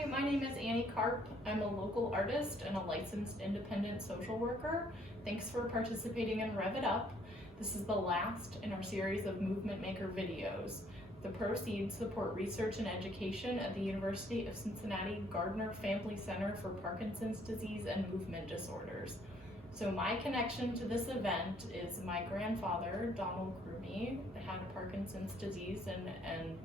Hi, my name is Karp. I'm a local artist and a licensed independent social worker. Thanks for participating in Rev It Up. This is the last in our series of Movement Maker videos. The proceeds support research and education at the University of Cincinnati Gardner Family Center for Parkinson's disease and movement disorders. So my connection to this event is my grandfather, Donald Krumi, had Parkinson's disease and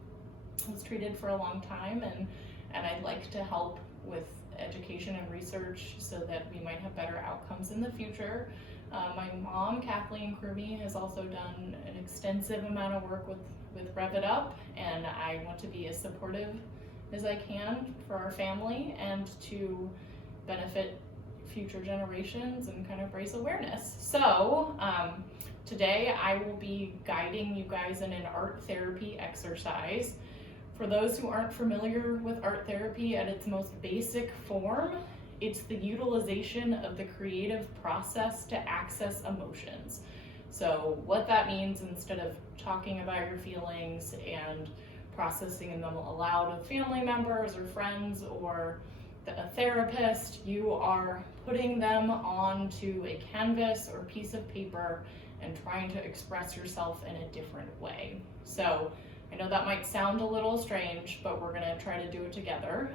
was treated for a long time, and I'd like to help with education and research so that we might have better outcomes in the future. My mom, Kathleen Krumi, has also done an extensive amount of work with Rev It Up, and I want to be as supportive as I can for our family and to benefit future generations and kind of raise awareness. So today I will be guiding you guys in an art therapy exercise. For those who aren't familiar with art therapy at its most basic form, it's the utilization of the creative process to access emotions. So what that means, instead of talking about your feelings and processing them aloud with family members or friends or a therapist, you are putting them onto a canvas or piece of paper and trying to express yourself in a different way. So I know that might sound a little strange, but we're gonna try to do it together.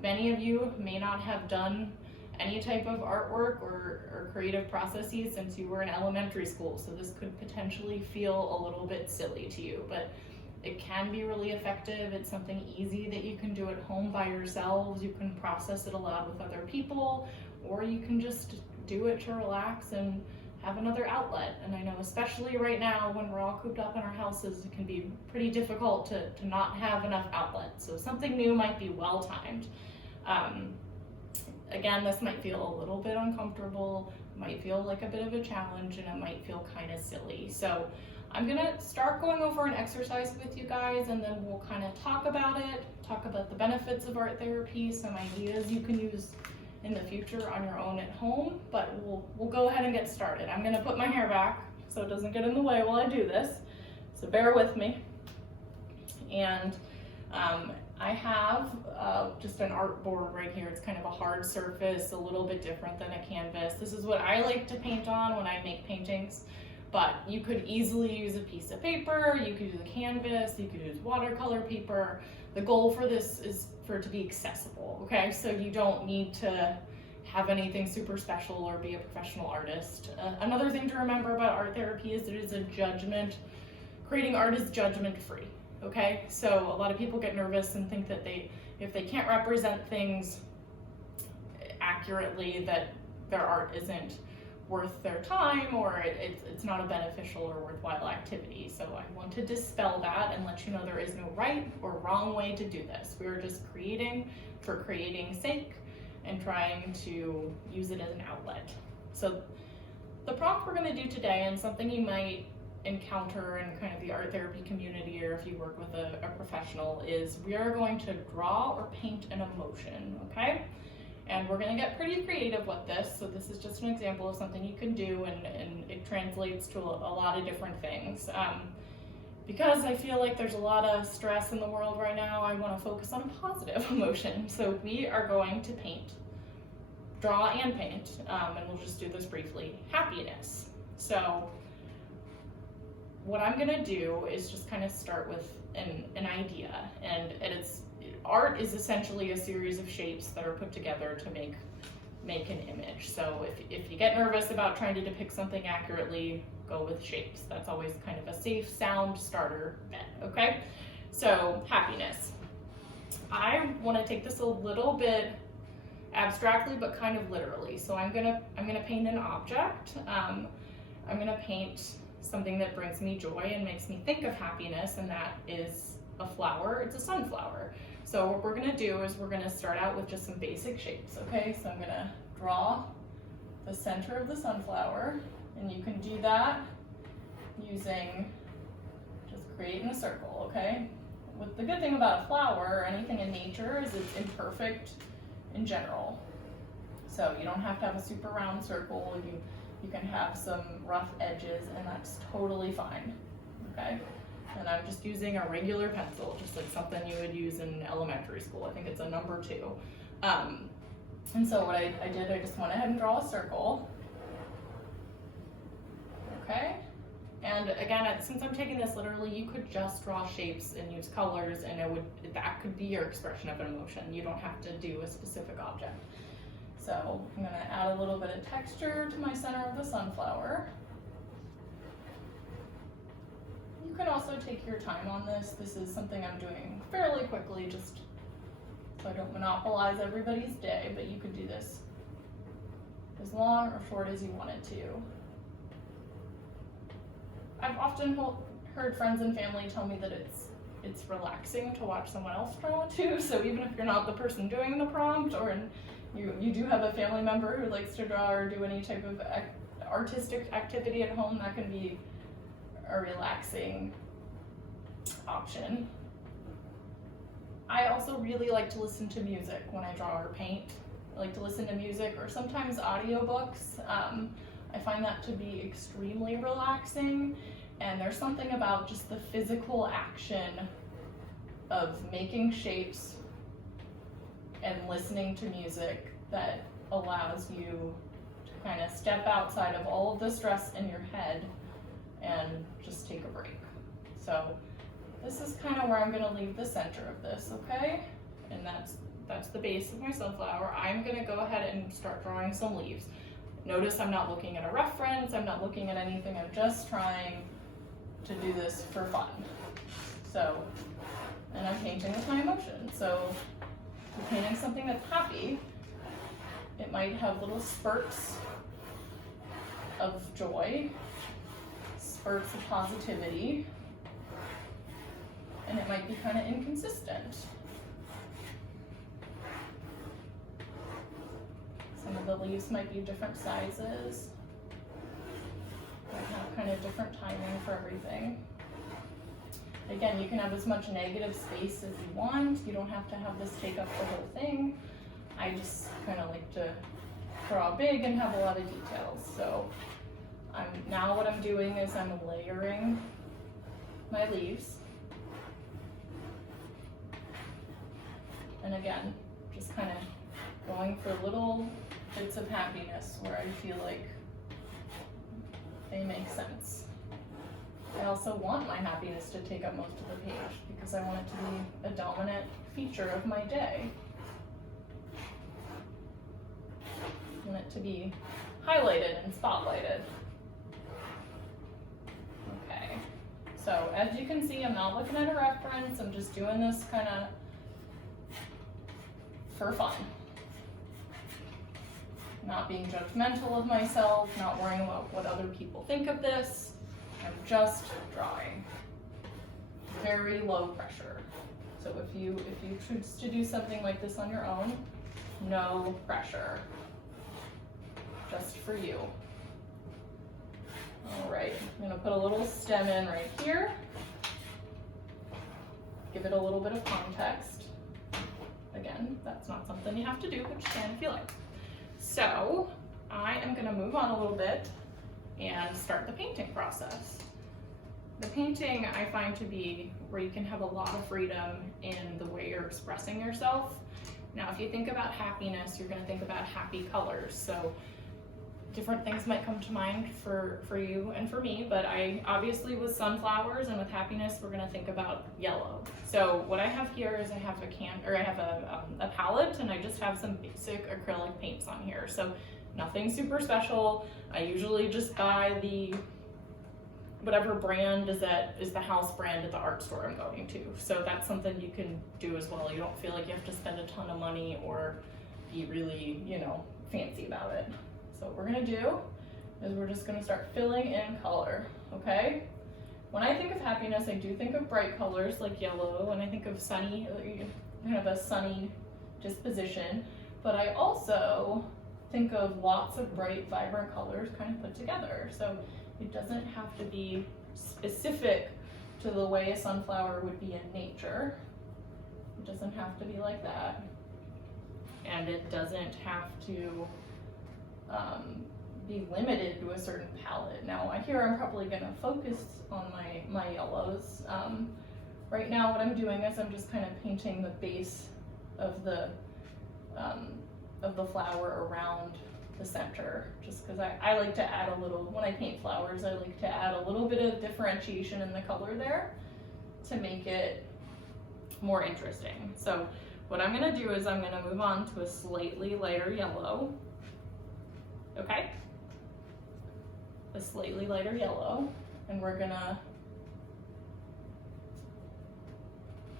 Many of you may not have done any type of artwork or creative processes since you were in elementary school, so this could potentially feel a little bit silly to you, but it can be really effective. It's something easy that you can do at home by yourselves. You can process it aloud with other people, or you can just do it to relax and have another outlet. And I know especially right now when we're all cooped up in our houses, it can be pretty difficult to not have enough outlets. So something new might be well-timed. Again, this might feel a little bit uncomfortable, might feel like a bit of a challenge, and it might feel kind of silly. So I'm gonna start going over an exercise with you guys, and then we'll kind of talk about it, talk about the benefits of art therapy, some ideas you can use in the future on your own at home, but we'll go ahead and get started. I'm gonna put my hair back so it doesn't get in the way while I do this, so bear with me. And I have just an art board right here. It's kind of a hard surface, a little bit different than a canvas. This is what I like to paint on when I make paintings, but you could easily use a piece of paper, you could use a canvas, you could use watercolor paper. The goal for this is for it to be accessible, okay? So you don't need to have anything super special or be a professional artist. Another thing to remember about art therapy is that it is a judgment. Creating art is judgment-free, okay? So a lot of people get nervous and think that if they can't represent things accurately, that their art isn't worth their time, or it's not a beneficial or worthwhile activity. So I want to dispel that and let you know there is no right or wrong way to do this. We're just creating for creating's sake and trying to use it as an outlet. So the prompt we're going to do today, and something you might encounter in kind of the art therapy community, or if you work with a professional, is we are going to draw or paint an emotion, okay? And we're gonna get pretty creative with this, so this is just an example of something you can do, and it translates to a lot of different things. Because I feel like there's a lot of stress in the world right now, I wanna focus on a positive emotion. So we are going to draw and paint, and we'll just do this briefly, happiness. So what I'm gonna do is just kind of start with an idea, and art is essentially a series of shapes that are put together to make an image. So if you get nervous about trying to depict something accurately, go with shapes. That's always kind of a safe, sound starter bet, okay? So happiness. I want to take this a little bit abstractly, but kind of literally. So I'm gonna paint an object. I'm gonna paint something that brings me joy and makes me think of happiness, and that is a flower. It's a sunflower. So what we're gonna do is we're gonna start out with just some basic shapes, okay? So I'm gonna draw the center of the sunflower, and you can do that using just creating a circle, okay? The good thing about a flower or anything in nature is it's imperfect in general. So you don't have to have a super round circle. You can have some rough edges, and that's totally fine, okay? And I'm just using a regular pencil, just like something you would use in elementary elementary school. I think it's a number 2. And so what I did, I just went ahead and draw a circle. Okay. And again, since I'm taking this literally, you could just draw shapes and use colors, and that could be your expression of an emotion. You don't have to do a specific object. So I'm gonna add a little bit of texture to my center of the sunflower. You can also take your time on this. This is something I'm doing fairly quickly, just so I don't monopolize everybody's day, but you could do this as long or short as you wanted to. I've often heard friends and family tell me that it's relaxing to watch someone else draw too, so even if you're not the person doing the prompt, or you do have a family member who likes to draw or do any type of artistic activity at home, that can be a relaxing option. I also really like to listen to music when I draw or paint. I like to listen to music or sometimes audiobooks. I find that to be extremely relaxing, and there's something about just the physical action of making shapes and listening to music that allows you to kind of step outside of all of the stress in your head and just take a break. So this is kind of where I'm going to leave the center of this, okay? And that's the base of my sunflower. I'm going to go ahead and start drawing some leaves. Notice I'm not looking at a reference, I'm not looking at anything, I'm just trying to do this for fun. So, and I'm painting with my emotion. So, if you're painting something that's happy, it might have little spurts of joy, spurts of positivity, and it might be kind of inconsistent. Some of the leaves might be different sizes. Might have kind of different timing for everything. Again, you can have as much negative space as you want. You don't have to have this take up the whole thing. I just kind of like to draw big and have a lot of details. So now what I'm doing is I'm layering my leaves. And again, just kind of going for little bits of happiness where I feel like they make sense. I also want my happiness to take up most of the page because I want it to be a dominant feature of my day. I want it to be highlighted and spotlighted. Okay, so as you can see, I'm not looking at a reference, I'm just doing this kind of for fun. Not being judgmental of myself, not worrying about what other people think of this. I'm just drawing. Very low pressure. So if you choose to do something like this on your own, no pressure. Just for you. All right, I'm gonna put a little stem in right here. Give it a little bit of context. Again, that's not something you have to do, but you can if you like. So I am going to move on a little bit and start the painting process. The painting I find to be where you can have a lot of freedom in the way you're expressing yourself. Now, if you think about happiness, you're going to think about happy colors. So different things might come to mind for you and for me, but I obviously with sunflowers and with happiness, we're going to think about yellow. So what I have here is I have a palette, and I just have some basic acrylic paints on here. So nothing super special. I usually just buy the whatever brand is the house brand at the art store I'm going to. So that's something you can do as well. You don't feel like you have to spend a ton of money or be really, fancy about it. So what we're gonna do is we're just gonna start filling in color, okay? When I think of happiness, I do think of bright colors like yellow. When I think of sunny, kind of a sunny disposition, but I also think of lots of bright, vibrant colors kind of put together. So it doesn't have to be specific to the way a sunflower would be in nature. It doesn't have to be like that. And it doesn't have to be limited to a certain palette. Now here I'm probably gonna focus on my yellows. Right now what I'm doing is I'm just kind of painting the base of the flower around the center, just because I like to add a little, when I paint flowers, I like to add a little bit of differentiation in the color there to make it more interesting. So what I'm gonna do is I'm gonna move on to a slightly lighter yellow, okay? A slightly lighter yellow, and we're gonna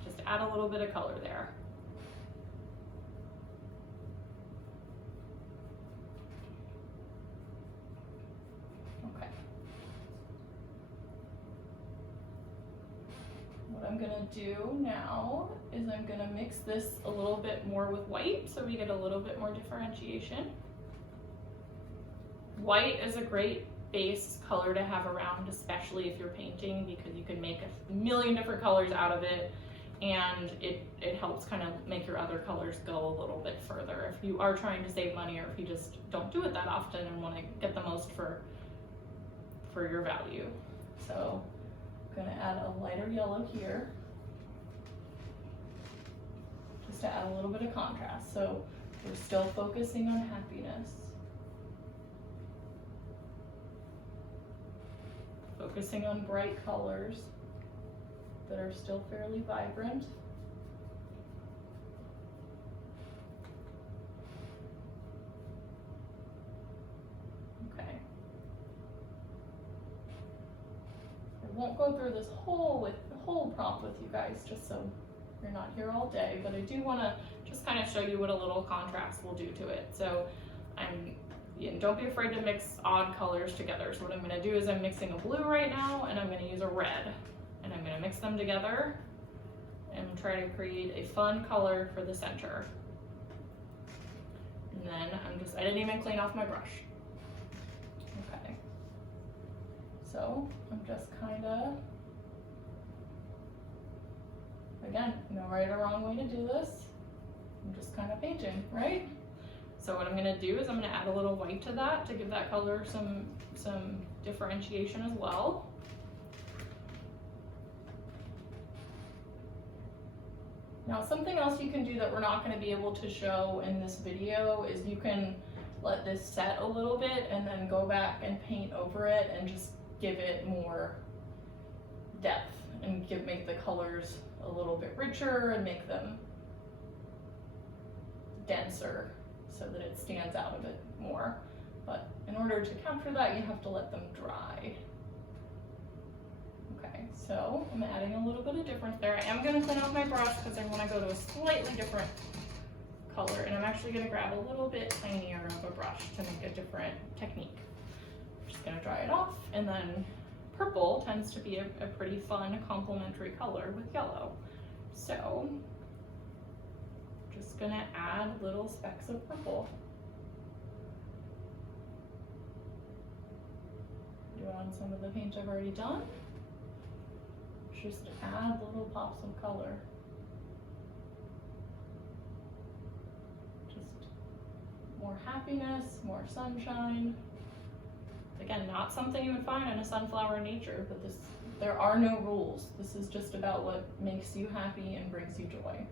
just add a little bit of color there. Okay. What I'm gonna do now is I'm gonna mix this a little bit more with white so we get a little bit more differentiation. White is a great base color to have around, especially if you're painting, because you can make a million different colors out of it, and it helps kind of make your other colors go a little bit further if you are trying to save money, or if you just don't do it that often and want to get the most for your value. So I'm gonna add a lighter yellow here, just to add a little bit of contrast. So we're still focusing on happiness. Focusing on bright colors that are still fairly vibrant. Okay. I won't go through this whole prompt with you guys, just so you're not here all day, but I do want to just kind of show you what a little contrast will do to it. So don't be afraid to mix odd colors together. So what I'm going to do is I'm mixing a blue right now, and I'm going to use a red, and I'm going to mix them together and try to create a fun color for the center. And then I didn't even clean off my brush. Okay. So I'm just kind of, again, no right or wrong way to do this. I'm just kind of painting, right? So what I'm gonna do is I'm gonna add a little white to that to give that color some differentiation as well. Now, something else you can do that we're not gonna be able to show in this video is you can let this set a little bit and then go back and paint over it and just give it more depth and make the colors a little bit richer and make them denser, so that it stands out a bit more. But in order to capture that, you have to let them dry. Okay, so I'm adding a little bit of difference there. I am gonna clean off my brush because I wanna go to a slightly different color, and I'm actually gonna grab a little bit tinier of a brush to make a different technique. I'm just gonna dry it off, and then purple tends to be a pretty fun complementary color with yellow. So just gonna add little specks of purple. Do it on some of the paint I've already done. Just add little pops of color. Just more happiness, more sunshine. Again, not something you would find in a sunflower in nature, but there are no rules. This is just about what makes you happy and brings you joy.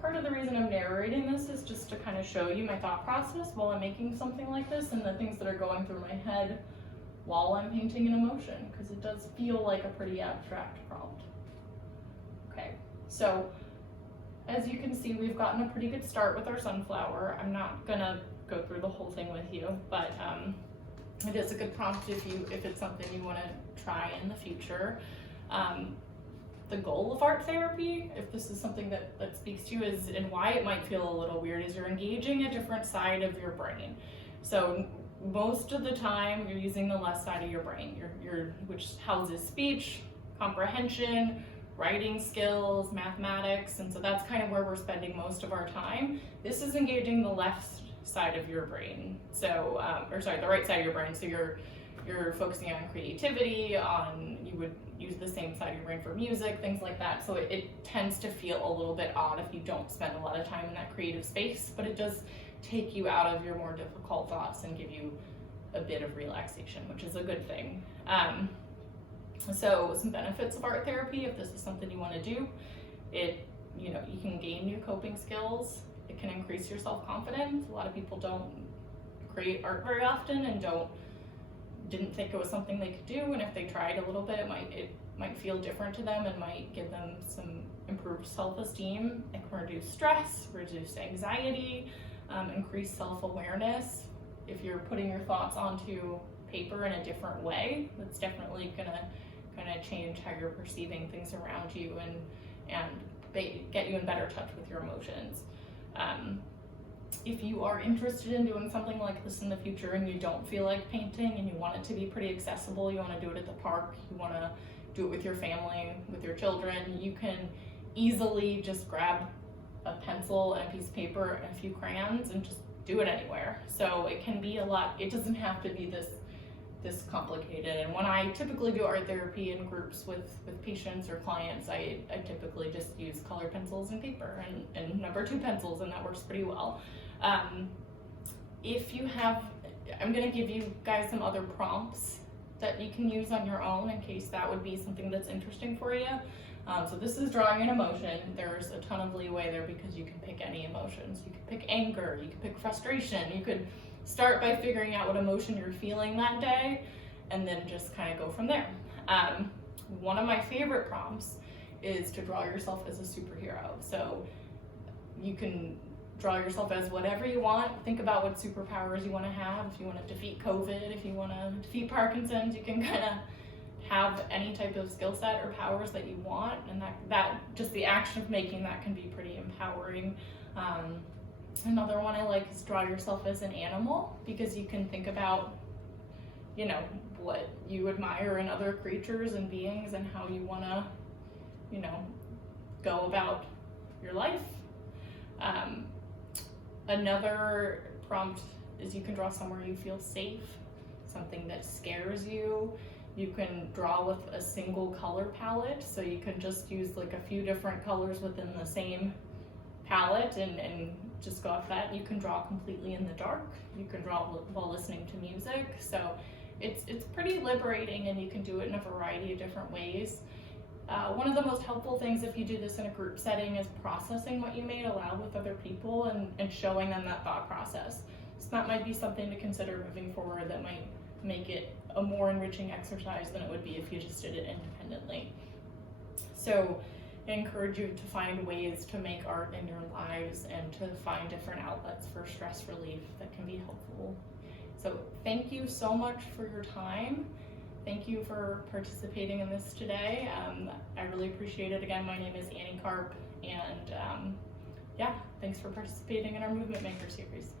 Part of the reason I'm narrating this is just to kind of show you my thought process while I'm making something like this, and the things that are going through my head while I'm painting an emotion, because it does feel like a pretty abstract prompt. Okay, so as you can see, we've gotten a pretty good start with our sunflower. I'm not gonna go through the whole thing with you, but it is a good prompt if it's something you want to try in the future. The goal of art therapy, if this is something that speaks to you, is, and why it might feel a little weird, is you're engaging a different side of your brain. So most of the time you're using the left side of your brain, which houses speech, comprehension, writing skills, mathematics, and so that's kind of where we're spending most of our time. This is engaging the left side of your brain, so the right side of your brain. So you're focusing on creativity, you would use the same side of your brain for music, things like that. So it tends to feel a little bit odd if you don't spend a lot of time in that creative space, but it does take you out of your more difficult thoughts and give you a bit of relaxation, which is a good thing. So some benefits of art therapy, if this is something you want to do, You can gain new coping skills. It can increase your self-confidence. A lot of people don't create art very often and didn't think it was something they could do, and if they tried a little bit, it might feel different to them and might give them some improved self-esteem. It can reduce stress, reduce anxiety, increase self-awareness. If you're putting your thoughts onto paper in a different way, that's definitely gonna change how you're perceiving things around you and get you in better touch with your emotions. If you are interested in doing something like this in the future and you don't feel like painting and you want it to be pretty accessible, you want to do it at the park, you want to do it with your family, with your children, you can easily just grab a pencil and a piece of paper and a few crayons and just do it anywhere. So it can be a lot. It doesn't have to be this complicated. And when I typically do art therapy in groups with patients or clients, I typically just use color pencils and paper and number 2 pencils, and that works pretty well. If you have, I'm going to give you guys some other prompts that you can use on your own in case that would be something that's interesting for you. So this is drawing an emotion. There's a ton of leeway there because you can pick any emotions. You could pick anger, you could pick frustration, you could start by figuring out what emotion you're feeling that day and then just kind of go from there. One of my favorite prompts is to draw yourself as a superhero. So you can draw yourself as whatever you want. Think about what superpowers you want to have. If you want to defeat COVID, if you want to defeat Parkinson's, you can kind of have any type of skill set or powers that you want, and that just the action of making that can be pretty empowering. Another one I like is draw yourself as an animal, because you can think about, what you admire in other creatures and beings and how you want to, go about your life. Another prompt is you can draw somewhere you feel safe, something that scares you. You can draw with a single color palette, so you can just use like a few different colors within the same palette and just go off that. You can draw completely in the dark. You can draw while listening to music. So it's pretty liberating, and you can do it in a variety of different ways. One of the most helpful things if you do this in a group setting is processing what you made aloud with other people and showing them that thought process. So that might be something to consider moving forward that might make it a more enriching exercise than it would be if you just did it independently. So I encourage you to find ways to make art in your lives and to find different outlets for stress relief that can be helpful. So thank you so much for your time. Thank you for participating in this today. I really appreciate it. Again, my name is Karp, and thanks for participating in our Movement Maker series.